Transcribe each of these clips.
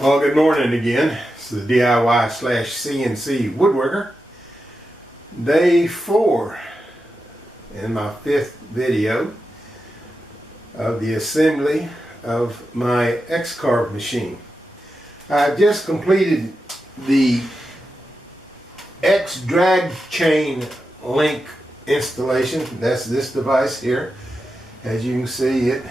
Well, good morning again. It's the DIY/CNC woodworker. Day 4 in my 5th video of the assembly of my X-Carve machine. I just completed the X drag chain link installation. That's this device here. As you can see, it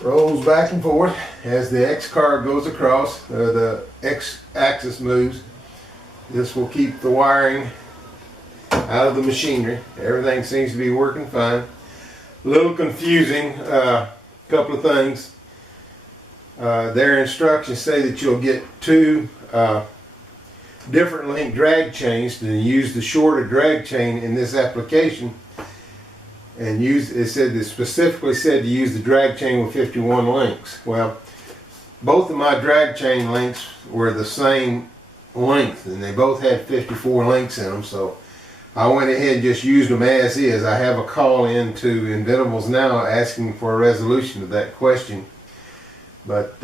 rolls back and forth as the X-Carve goes across, the X-axis moves. This will keep the wiring out of the machinery. Everything seems to be working fine. A little confusing, couple of things. Their instructions say that you'll get 2 different link drag chains, to use the shorter drag chain in this application. And it specifically said to use the drag chain with 51 links. Well, both of my drag chain links were the same length, and they both had 54 links in them, so I went ahead and just used them as is. I have a call in to Inventables now asking for a resolution to that question, but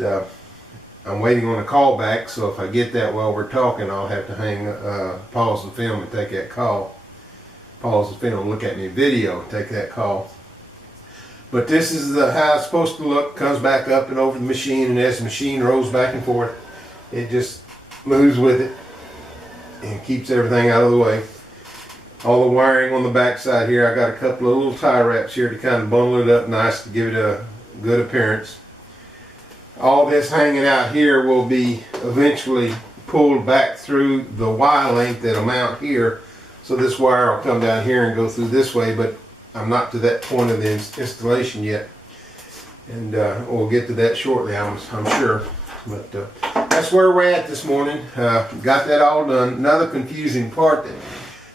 I'm waiting on a call back, so if I get that while we're talking, I'll have to pause the film and take that call. Pause the film, look at me video, take that call. But this is how it's supposed to look. Comes back up and over the machine, and as the machine rolls back and forth, it just moves with it and keeps everything out of the way. All the wiring on the back side here, I got a couple of little tie wraps here to kind of bundle it up nice to give it a good appearance. All this hanging out here will be eventually pulled back through the Y link that'll mount here. So this wire will come down here and go through this way, but I'm not to that point of the installation yet. And we'll get to that shortly, I'm sure. But that's where we're at this morning. Got that all done. Another confusing part that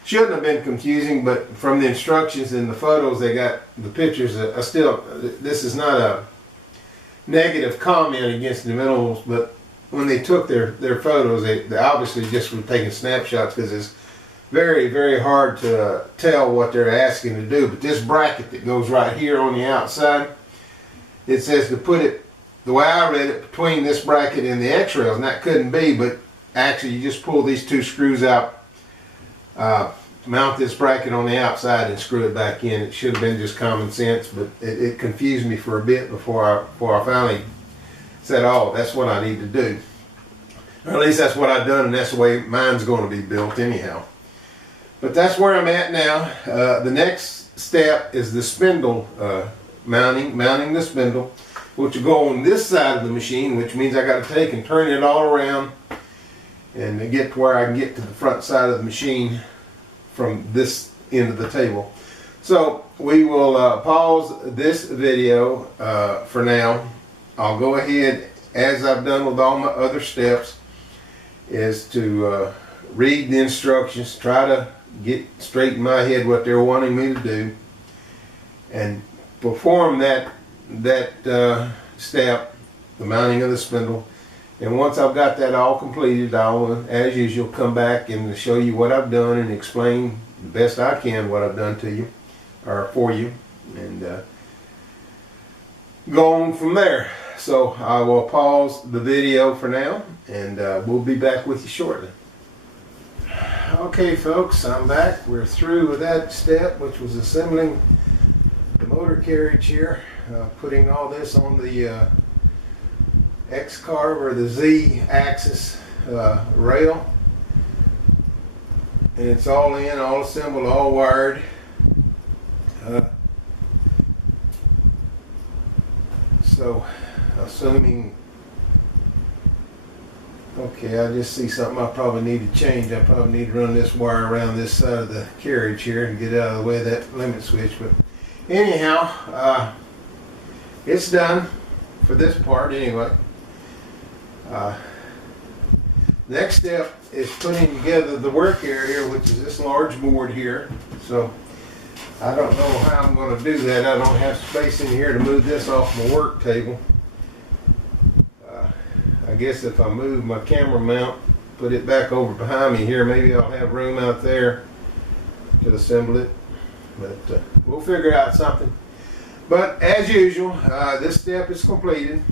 shouldn't have been confusing, but from the instructions and the photos they got, the pictures, this is not a negative comment against the Inventables, but when they took their photos, they obviously just were taking snapshots, because it's very, very hard to tell what they're asking to do. But this bracket that goes right here on the outside, it says to put it, the way I read it, between this bracket and the X-rails, and that couldn't be, but actually you just pull these 2 screws out, mount this bracket on the outside and screw it back in. It should have been just common sense, but it confused me for a bit before I finally said, oh, that's what I need to do. Or at least that's what I've done, and that's the way mine's going to be built anyhow. But that's where I'm at now. The next step is the spindle mounting the spindle, which will go on this side of the machine, which means I got to take and turn it all around and get to where I can get to the front side of the machine from this end of the table. So we will pause this video for now. I'll go ahead, as I've done with all my other steps, is to read the instructions, try to get straight in my head what they're wanting me to do, and perform that step, the mounting of the spindle. And once I've got that all completed, I'll, as usual, come back and show you what I've done and explain the best I can what I've done to you, or for you, and go on from there. So I will pause the video for now, and we'll be back with you shortly. Okay folks, I'm back. We're through with that step, which was assembling the motor carriage here, putting all this on the X-Carve, or the Z-axis rail, and it's all in, all assembled, all wired. So assuming, okay, I just see something I probably need to change. I probably need to run this wire around this side of the carriage here and get out of the way of that limit switch. But anyhow, it's done for this part anyway. Next step is putting together the work area, which is this large board here. So I don't know how I'm going to do that. I don't have space in here to move this off my work table. I guess if I move my camera mount, put it back over behind me here, maybe I'll have room out there to assemble it. But we'll figure out something. But as usual, this step is completed.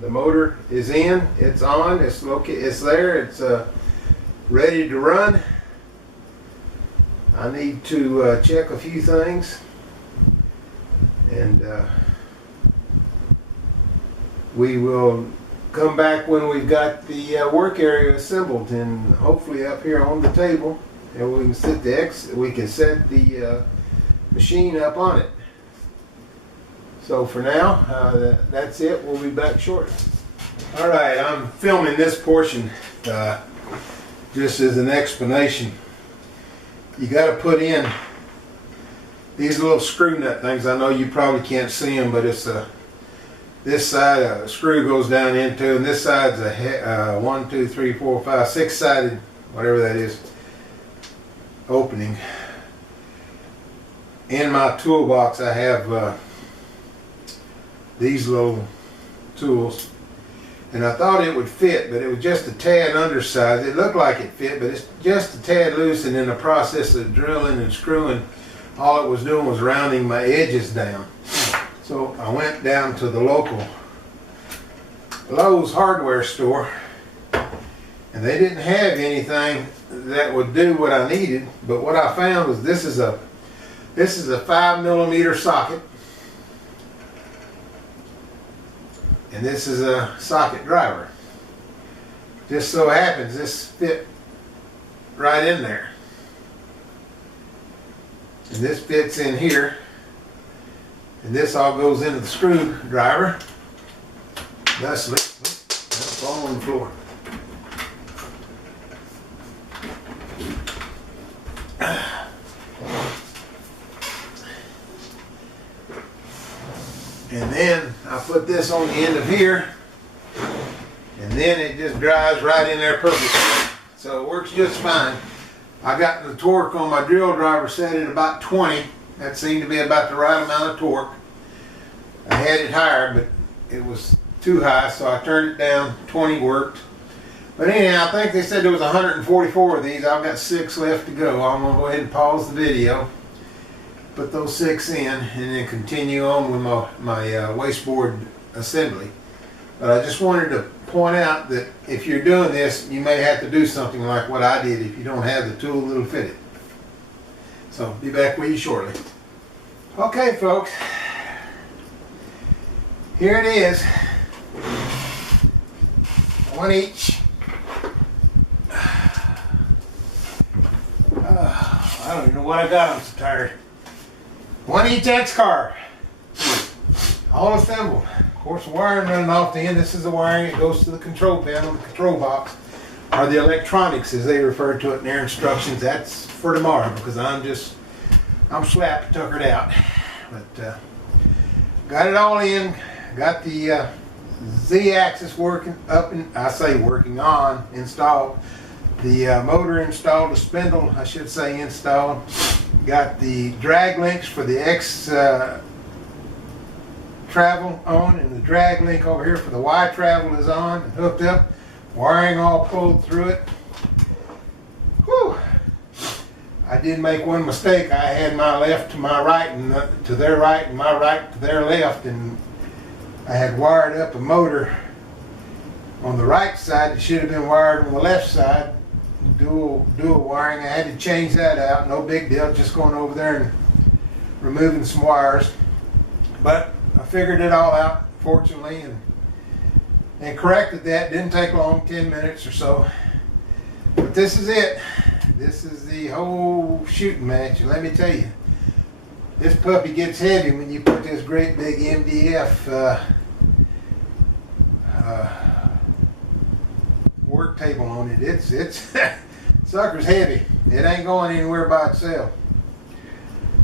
The motor is in, it's on, it's there, it's ready to run. I need to check a few things, and we will come back when we've got the work area assembled, and hopefully up here on the table, and we can set the machine up on it. So for now, that's it. We'll be back shortly. All right, I'm filming this portion just as an explanation. You got to put in these little screw nut things. I know you probably can't see them, but it's this side a screw goes down into, and this side's a 1, 2, 3, 4, 5, 6-sided, whatever that is, opening. In my toolbox, I have these little tools, and I thought it would fit, but it was just a tad undersized. It looked like it fit, but it's just a tad loose, and in the process of drilling and screwing, all it was doing was rounding my edges down. So I went down to the local Lowe's hardware store, and they didn't have anything that would do what I needed, but what I found was this is a 5mm socket, and this is a socket driver. Just so happens this fit right in there, and this fits in here, and this all goes into the screwdriver. Thusly, that's all on the floor. And then I put this on the end of here, and then it just drives right in there perfectly. So it works just fine. I got the torque on my drill driver set at about 20. That seemed to be about the right amount of torque. I had it higher, but it was too high, so I turned it down. 20 worked. But anyhow, I think they said there was 144 of these. I've got 6 left to go. I'm going to go ahead and pause the video, put those 6 in, and then continue on with my wasteboard assembly. But I just wanted to point out that if you're doing this, you may have to do something like what I did if you don't have the tool that'll fit it. So, be back with you shortly. Okay, folks. Here it is. One each. I don't even know what I got. I'm so tired. One each X-Carve. All assembled. Of course, the wiring running off the end. This is the wiring. It goes to the control panel, the control box, or the electronics as they refer to it in their instructions. That's for tomorrow because I'm slap tuckered out. But got it all in. Got the Z-axis working up, and I say working on, installed. The motor installed, the spindle, I should say, installed. Got the drag links for the X travel on, and the drag link over here for the Y travel is on and hooked up. Wiring all pulled through it. Whew. I did make one mistake. I had my left to my right and to their right, and my right to their left, and I had wired up a motor on the right side. It should have been wired on the left side. Dual wiring. I had to change that out. No big deal. Just going over there and removing some wires. But I figured it all out, fortunately, and corrected that. Didn't take long, 10 minutes or so. But this is it. This is the whole shooting match. And let me tell you, this puppy gets heavy when you put this great big MDF work table on it. It's sucker's heavy. It ain't going anywhere by itself.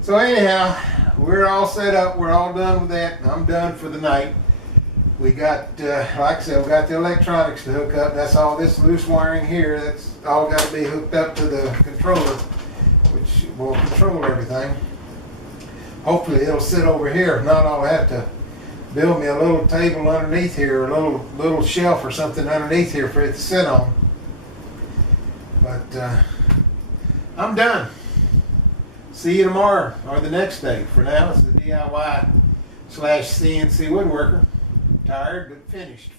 So anyhow, we're all set up. We're all done with that. I'm done for the night. We got, like I said, we got the electronics to hook up. That's all this loose wiring here. That's all got to be hooked up to the controller, which will control everything. Hopefully it'll sit over here. If not, I'll have to build me a little table underneath here, a little shelf or something underneath here for it to sit on. But I'm done. See you tomorrow or the next day. For now, it's the DIY/CNC woodworker. Tired but finished.